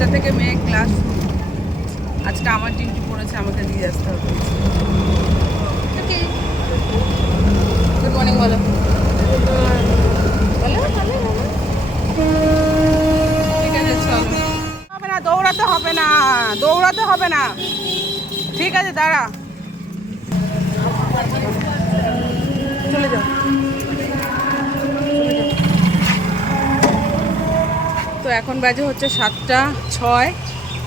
আটটা থেকে মেয়ে ক্লাস আজকে আমার ডিউটি পড়েছে, আমাকে দিয়ে আসতে হবে। গুড মর্নিং বলো। ঠিক আছে, চলো। হবে না, দৌড়াতে হবে না, দৌড়াতে হবে না। ঠিক আছে, দাঁড়া। চলে যাও। তো এখন বাজে হচ্ছে সাতটা ছয়।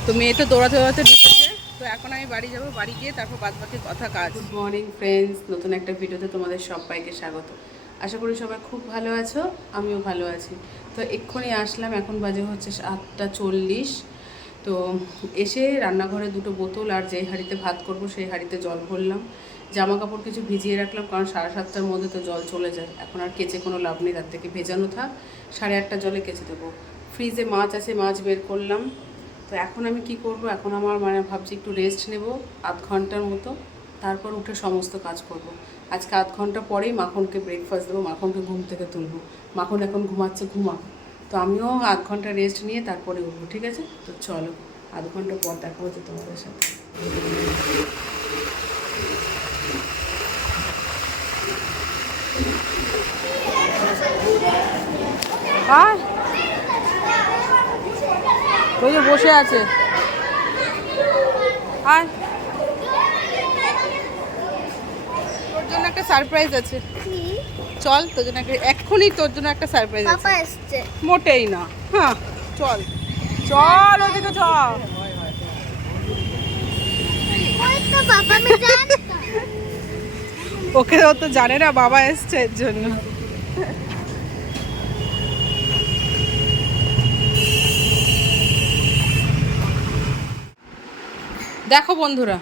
তো মেয়ে তো দৌড়াতে দৌড়াতে ঢুকেছে। তো এখন আমি বাড়ি যাব, বাড়ি গিয়ে তারপর বাদ বাকি কথা কাজ। গুড মর্নিং ফ্রেন্ডস নতুন একটা ভিডিওতে তোমাদের সবাইকে স্বাগত। আশা করি সবাই খুব ভালো আছো, আমিও ভালো আছি। তো এক্ষুনি আসলাম, এখন বাজে হচ্ছে সাতটা চল্লিশ। তো এসে রান্নাঘরে দুটো বোতল আর যেই হাঁড়িতে ভাত করব সেই হাঁড়িতে জল ভরলাম। জামা কাপড় কিছু ভিজিয়ে রাখলাম, কারণ সাড়ে সাতটার মধ্যে তো জল চলে যায়। এখন আর কেচে কোনো লাভ নেই, তার থেকে ভেজানো থাক। সাড়ে আটটা জলে কেচে দেবো। ফ্রিজে মাছ আছে, মাছ বের করলাম। তো এখন আমি কি করব? এখন আমার মানে ভাবছি একটু রেস্ট নেব, আধ ঘণ্টার মতো। তারপর উঠে সমস্ত কাজ করব। আজকে আধ ঘণ্টা পরেই মাখনকে ব্রেকফাস্ট দেবো, মাখনকে ঘুম থেকে তুলবো। মাখন এখন ঘুমাচ্ছে ঘুমা তো আমিও আধ ঘণ্টা রেস্ট নিয়ে তারপরে উঠবো, ঠিক আছে? তো চলো, আধ ঘণ্টা পর দেখা হচ্ছে তোমাদের সাথে। আর ওই যে বসে আছে। আর তোর জন্য একটা সারপ্রাইজ আছে। চল তোর জন্য একটা এক্ষুনি তোর জন্য একটা সারপ্রাইজ আছে। মোটেই না। হ্যাঁ চল। চল ওদিকে চল ওকে ও তো জানে না বাবা এসছে এর জন্য। দেখো বন্ধুরা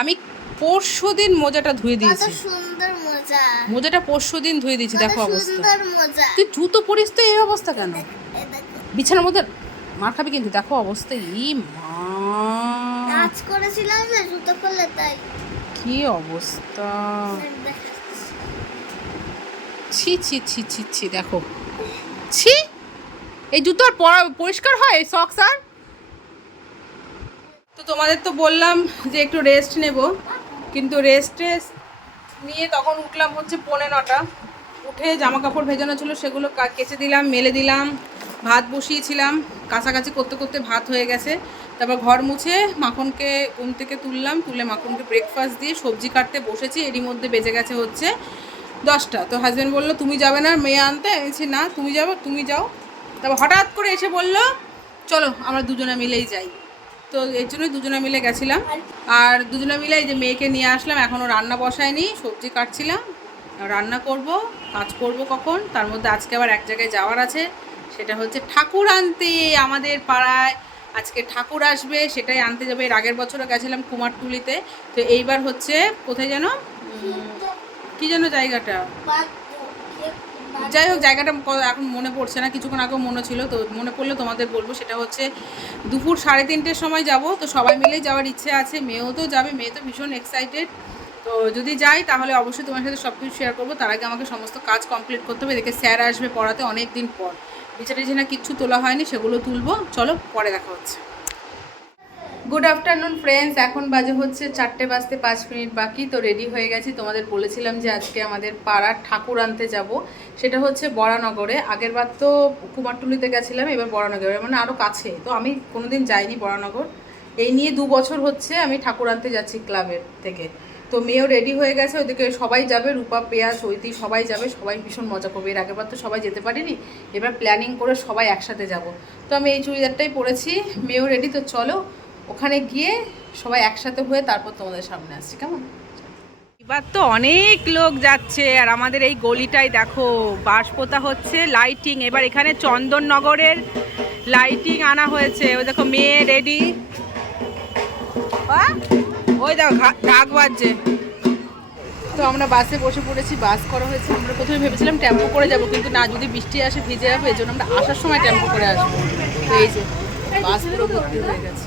আমি পরশু দিন মোজাটা ধুয়ে দিয়েছি। সুন্দর মজা। মোজাটা পরশু দিন ধুয়ে দিয়েছি দেখো অবস্থা। তুই জুতো পরিস তো এই অবস্থা কেন? বিছানার মধ্যে মার খাবি কিন্তু দেখো অবস্থা। ই মা। করেছিলাম জুতো তাই। কি অবস্থা। ছি ছি ছি ছি ছি দেখো। ছি! এই জুতো আর পরা পরিষ্কার হয়? সক্স আর? তোমাদের তো বললাম যে একটু রেস্ট নেব কিন্তু রেস্টে নিয়ে তখন উঠলাম হচ্ছে পৌনে নটা। উঠে জামা কাপড় ভেজানো ছিল সেগুলো কেচে দিলাম মেলে দিলাম ভাত বসিয়েছিলাম কাছাকাছি করতে করতে ভাত হয়ে গেছে। তারপর ঘর মুছে মাখনকে ঘুম থেকে তুললাম তুলে মাখনকে ব্রেকফাস্ট দিয়ে সবজি কাটতে বসেছি এরই মধ্যে বেজে গেছে হচ্ছে দশটা। তো হাজব্যান্ড বলল তুমি যাবে না? মেয়ে আনতে বলছি, না তুমি যাব তুমি যাও। তারপর হঠাৎ করে এসে বলল চলো আমরা দুজনে মিলেই যাই। তো এর জন্যই দুজনে মিলে গেছিলাম। আর দুজনে মিলে এই যে মেয়েকে নিয়ে আসলাম এখনও রান্না বসায়নি, সবজি কাটছিলাম। রান্না করব, কাজ করব কখন, তার মধ্যে আজকে আবার এক জায়গায় যাওয়ার আছে, সেটা হচ্ছে ঠাকুর আনতে আমাদের পাড়ায়। আজকে ঠাকুর আসবে, সেটাই আনতে যাবে। এর আগের বছরও গেছিলাম কুমারটুলিতে, তো এইবার হচ্ছে কোথায় যেন? কি যেন জায়গাটা? যাই হোক, জায়গাটা এখন মনে পড়ছে না, কিছুক্ষণ আগেও মনে ছিল, তো মনে পড়লে তোমাদের বলব, সেটা হচ্ছে দুপুর সাড়ে তিনটের সময় যাব, তো সবাই মিলেই যাওয়ার ইচ্ছে আছে, মেয়েও তো যাবে, মেয়ে তো ভীষণ এক্সাইটেড তো যদি যাই তাহলে অবশ্যই তোমার সাথে সব কিছু শেয়ার করব, তার আগে আমাকে সমস্ত কাজ কমপ্লিট করতে হবে, এদিকে স্যার আসবে পড়াতে অনেক দিন পর বিছানা টিছানা কিচ্ছু তোলা হয়নি, সেগুলো তুলবো, চলো পরে দেখা হচ্ছে। গুড আফটারনুন ফ্রেন্ডস এখন বাজে হচ্ছে চারটে বাজতে পাঁচ মিনিট বাকি, তো রেডি হয়ে গেছি। তোমাদের বলেছিলাম যে আজকে আমাদের পাড়ার ঠাকুর আনতে যাব। সেটা হচ্ছে বরানগরে আগের বার তো কুমারটুলিতে গেছিলাম, এবার বরানগরে মানে আরও কাছে। তো আমি কোনোদিন যাইনি বরানগর এই নিয়ে দু বছর হচ্ছে আমি ঠাকুর আনতে যাচ্ছি ক্লাবের থেকে। তো মেয়েও রেডি হয়ে গেছে, ওদিকে সবাই যাবে, রূপা পেয়া চৈতি সবাই যাবে, সবাই ভীষণ মজা করবে। এর আগেরবার তো সবাই যেতে পারিনি, এবার প্ল্যানিং করে সবাই একসাথে যাব। তো আমি এই চুড়িদারটাই পরেছি, মেয়েও রেডি তো চলো ওখানে গিয়ে সবাই একসাথে হয়ে তারপর তোমাদের সামনে আসছি কেমন? এবার তো অনেক লোক যাচ্ছে আর আমাদের এই গলিটাই দেখো বাঁশ পোতা হচ্ছে লাইটিং এবার এখানে চন্দননগরের লাইটিং আনা হয়েছে। ওই দেখো মেয়ে রেডি ওই দেখো ঢাক বাজছে। তো আমরা বাসে বসে পড়েছি বাস করা হয়েছে। আমরা প্রথমে ভেবেছিলাম টেম্পো করে যাব কিন্তু না যদি বৃষ্টি আসে ভিজে যাবে এই জন্য আমরা আসার সময় টেম্পো করে আসব। তো এই যে বাস পুরো ভর্তি হয়ে গেছে।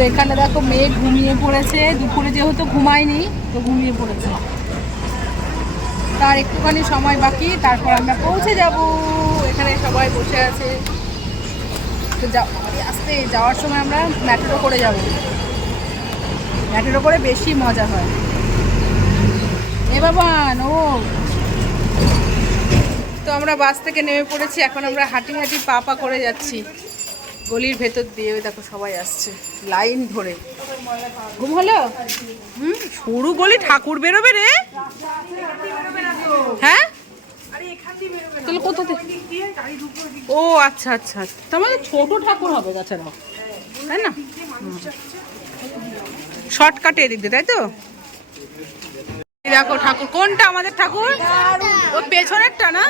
তো এখানে দেখো মেয়ে ঘুমিয়ে পড়েছে। দুপুরে যেহেতু ঘুমায়নি, তো ঘুমিয়ে পড়েছে। তার একটুখানি সময় বাকি, তারপর আমরা পৌঁছে যাব। এখানে সবাই বসে আছে। তো আস্তে যাওয়ার সময় আমরা ম্যাটেরো করে যাব। ম্যাটেরো করে বেশি মজা হয়। এ বাবা ও তো আমরা বাস থেকে নেমে পড়েছি, এখন আমরা হাঁটি হাঁটি পা পা করে যাচ্ছি। গলির ভেতর দিয়ে ওই দেখো সবাই আসছে, লাইন ধরে। ঘুম হলো? হুম সরু গলি ঠাকুর বেরোবে রে। হ্যাঁ? তাহলে কোথা ও আচ্ছা আচ্ছা আচ্ছা। তার মানে ছোট ঠাকুর হবে তাছাড়া তাই না? শর্টকাটে এদিক দিয়ে, তাই তো? দেখো ঠাকুর, কোনটা আমাদের ঠাকুর? ও পেছনেরটা না?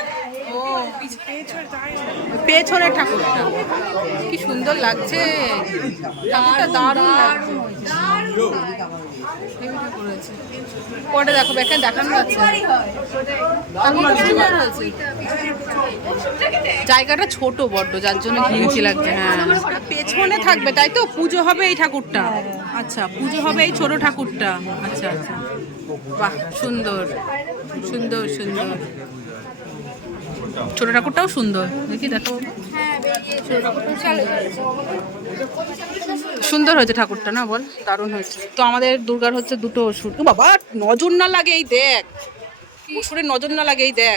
পেছনের ঠাকুরটা কি সুন্দর লাগছে। ঠাকুরটা দারুণ পরে দেখো এখানে দেখানো যাচ্ছে জায়গাটা ছোট বড্ড, যার জন্য ঘিঞ্চি লাগছে হ্যাঁ। পেছনে থাকবে, তাই তো? পুজো হবে এই ঠাকুরটা। আচ্ছা পুজো হবে এই ছোট ঠাকুরটা। আচ্ছা আচ্ছা। বাহ, সুন্দর। সুন্দর সুন্দর। ছোট ঠাকুরটাও সুন্দর। দেখি দেখো। সুন্দর হয়েছে ঠাকুরটা, না বল? দারুণ হয়েছে। তো আমাদের দুর্গার হচ্ছে দুটো ওষুধ। বাবা, নজর না লাগে এই দেখ। অসুরের নজর না লাগে এই দেখ।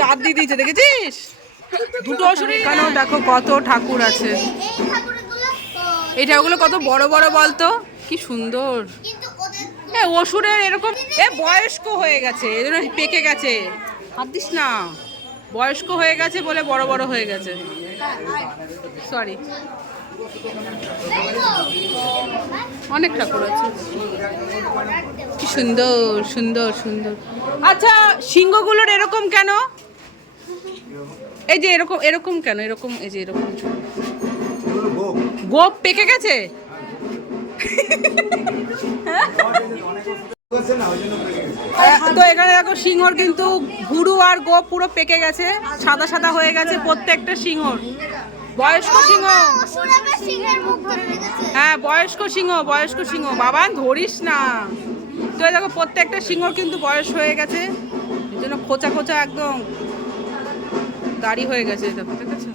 চার দিয়ে দিয়েছে, দেখেছিস? দুটো অসুর এখানেও দেখো কত ঠাকুর আছে। এই ঠাকুরগুলো কত বড় বড় বলতো কি সুন্দর। হ্যাঁ অসুরের এরকম এ, বয়স্ক হয়ে গেছে। এজন্য পেকে গেছে। হাত দিস না। বয়স্ক হয়ে গেছে বলে বড় বড় হয়ে গেছে। সরি অনেক ঠাকুর আছে কি সুন্দর সুন্দর সুন্দর। আচ্ছা সিংহগুলোর এরকম কেন? এই যে এরকম এরকম কেন? এরকম, এই যে এরকম। গোপ পেকে গেছে? তো এখানে দেখো সিংহর কিন্তু ভুরু আর গোপ পুরো পেকে গেছে, সাদা সাদা হয়ে গেছে প্রত্যেকটা সিংহর বয়স্ক সিংহ। হ্যাঁ বয়স্ক সিংহ বয়স্ক সিংহ। বাবা, ধরিস না। তো দেখো প্রত্যেকটা সিংহর কিন্তু বয়স হয়ে গেছে। এই জন্য খোঁচা খোঁচা একদম দাড়ি হয়ে গেছে দেখো ঠিক আছে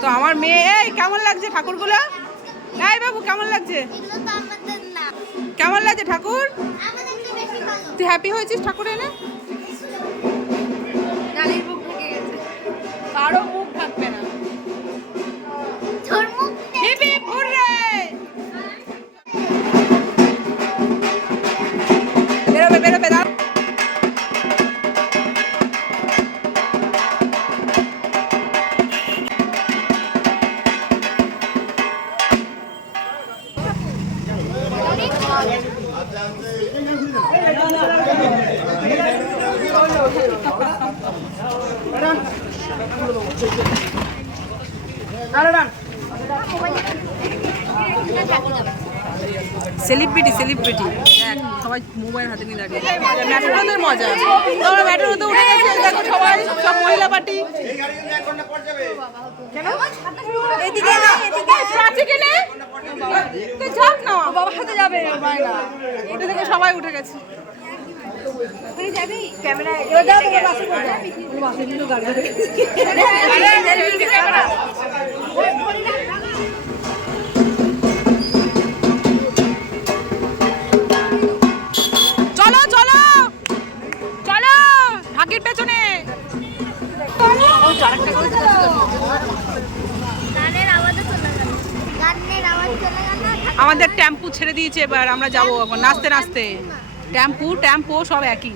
তো আমার মেয়ে কেমন লাগছে ঠাকুরগুলো? এই বাবু, কেমন লাগছে? কেমন লাগছে ঠাকুর? আমাদের চেয়ে বেশি ভালো। তুই হ্যাপি হয়েছিস ঠাকুর এনে? ডালির মুখ ঢুকে গেছে। কারও মুখ থাকবে না। সেলিব্রিটি সেলিব্রিটি দেখ সবাই মোবাইল হাতে নিয়ে দাঁড়িয়ে ম্যাটেরোদের মজা তোমরা ম্যাটেরোতে উঠে গেছে দেখো সবাই সব মহিলা পার্টি এদিকে না এদিকে প্রাচীকে ছেড়ে দিয়েছে এবার আমরা যাব এখন নাচতে নাচতে। ট্যাম্পু টেম্পু সব একই।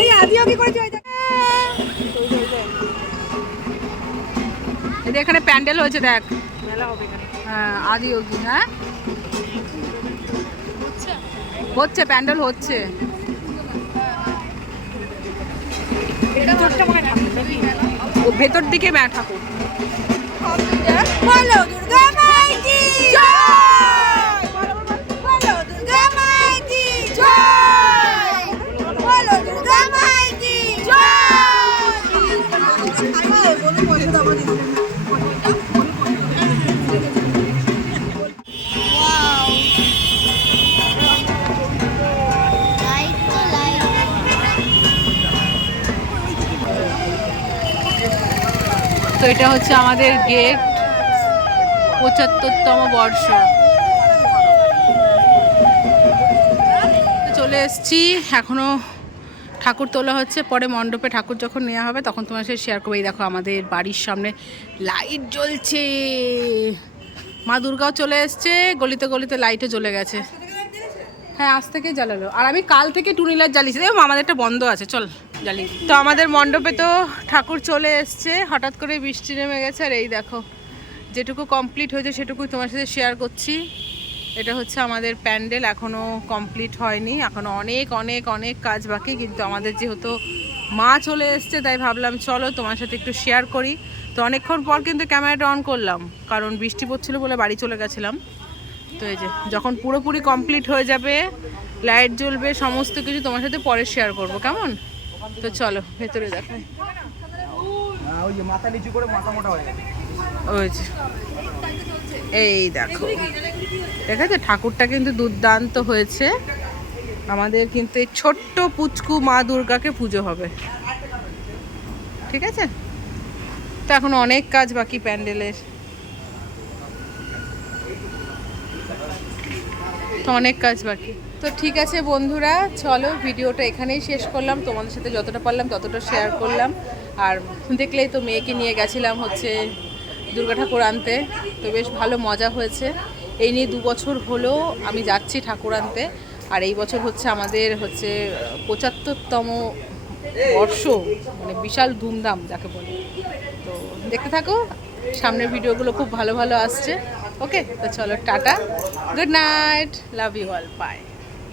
এই দেখ। এখানে প্যান্ডেল হয়েছে দেখ। মেলা হবে হ্যাঁ আদি অগ্নি হ্যাঁ? হচ্ছে প্যান্ডেল হচ্ছে। ভেতর দিকে ম্যা ঠাকুর। বলো দুর্গা জয়! তো এটা হচ্ছে আমাদের গেট পঁচাত্তরতম বর্ষ। চলে এসছি। এখনও ঠাকুর তোলা হচ্ছে। পরে মণ্ডপে ঠাকুর যখন নেওয়া হবে, তখন তোমার সাথে শেয়ার করব। দেখো আমাদের বাড়ির সামনে লাইট জ্বলছে। মা দুর্গাও চলে এসছে। গলিতে গলিতে লাইটও জ্বলে গেছে। হ্যাঁ আজ থেকে জ্বালালো। আর আমি কাল থেকে টুনি লাইট জ্বালিয়েছি। দেখো আমাদেরটা বন্ধ আছে। চল। তো আমাদের মণ্ডপে তো ঠাকুর চলে এসছে। হঠাৎ করে বৃষ্টি নেমে গেছে আর এই দেখো, যেটুকু কমপ্লিট হয়েছে সেটুকুই তোমার সাথে শেয়ার করছি। এটা হচ্ছে আমাদের প্যান্ডেল এখনও কমপ্লিট হয়নি। এখনও অনেক অনেক অনেক কাজ বাকি, কিন্তু আমাদের যেহেতু মা চলে এসছে, তাই ভাবলাম চলো তোমার সাথে একটু শেয়ার করি। তো অনেকক্ষণ পর কিন্তু ক্যামেরাটা অন করলাম, কারণ বৃষ্টি পড়ছিল বলে বাড়ি চলে গেছিলাম। তো এই যে, যখন পুরোপুরি কমপ্লিট হয়ে যাবে লাইট জ্বলবে, সমস্ত কিছু তোমার সাথে পরে শেয়ার করব, কেমন? তো চলো ভেতরে দেখাই হ্যাঁ, ওই যে হয়ে এই দেখো। দেখেছ ঠাকুরটা কিন্তু দুর্দান্ত হয়েছে। আমাদের কিন্তু এই ছোট্ট পুচকু মা দুর্গাকে পুজো হবে। ঠিক আছে? তো এখন অনেক কাজ বাকি প্যান্ডেলের। তো অনেক কাজ বাকি। তো ঠিক আছে বন্ধুরা, চলো ভিডিওটা এখানেই শেষ করলাম। তোমাদের সাথে যতটা পারলাম ততটা শেয়ার করলাম। আর দেখলেই তো মেয়েকে নিয়ে গেছিলাম হচ্ছে দুর্গা ঠাকুর আনতে। তো বেশ ভালো মজা হয়েছে। এই নিয়ে দু বছর হলো আমি যাচ্ছি ঠাকুর আনতে। আর এই বছর হচ্ছে আমাদের হচ্ছে পঁচাত্তরতম বর্ষ মানে বিশাল ধুমধাম যাকে বলে। তো দেখতে থাকো, সামনের ভিডিওগুলো খুব ভালো ভালো আসছে। ওকে তো চলো tata. Good night love you all bye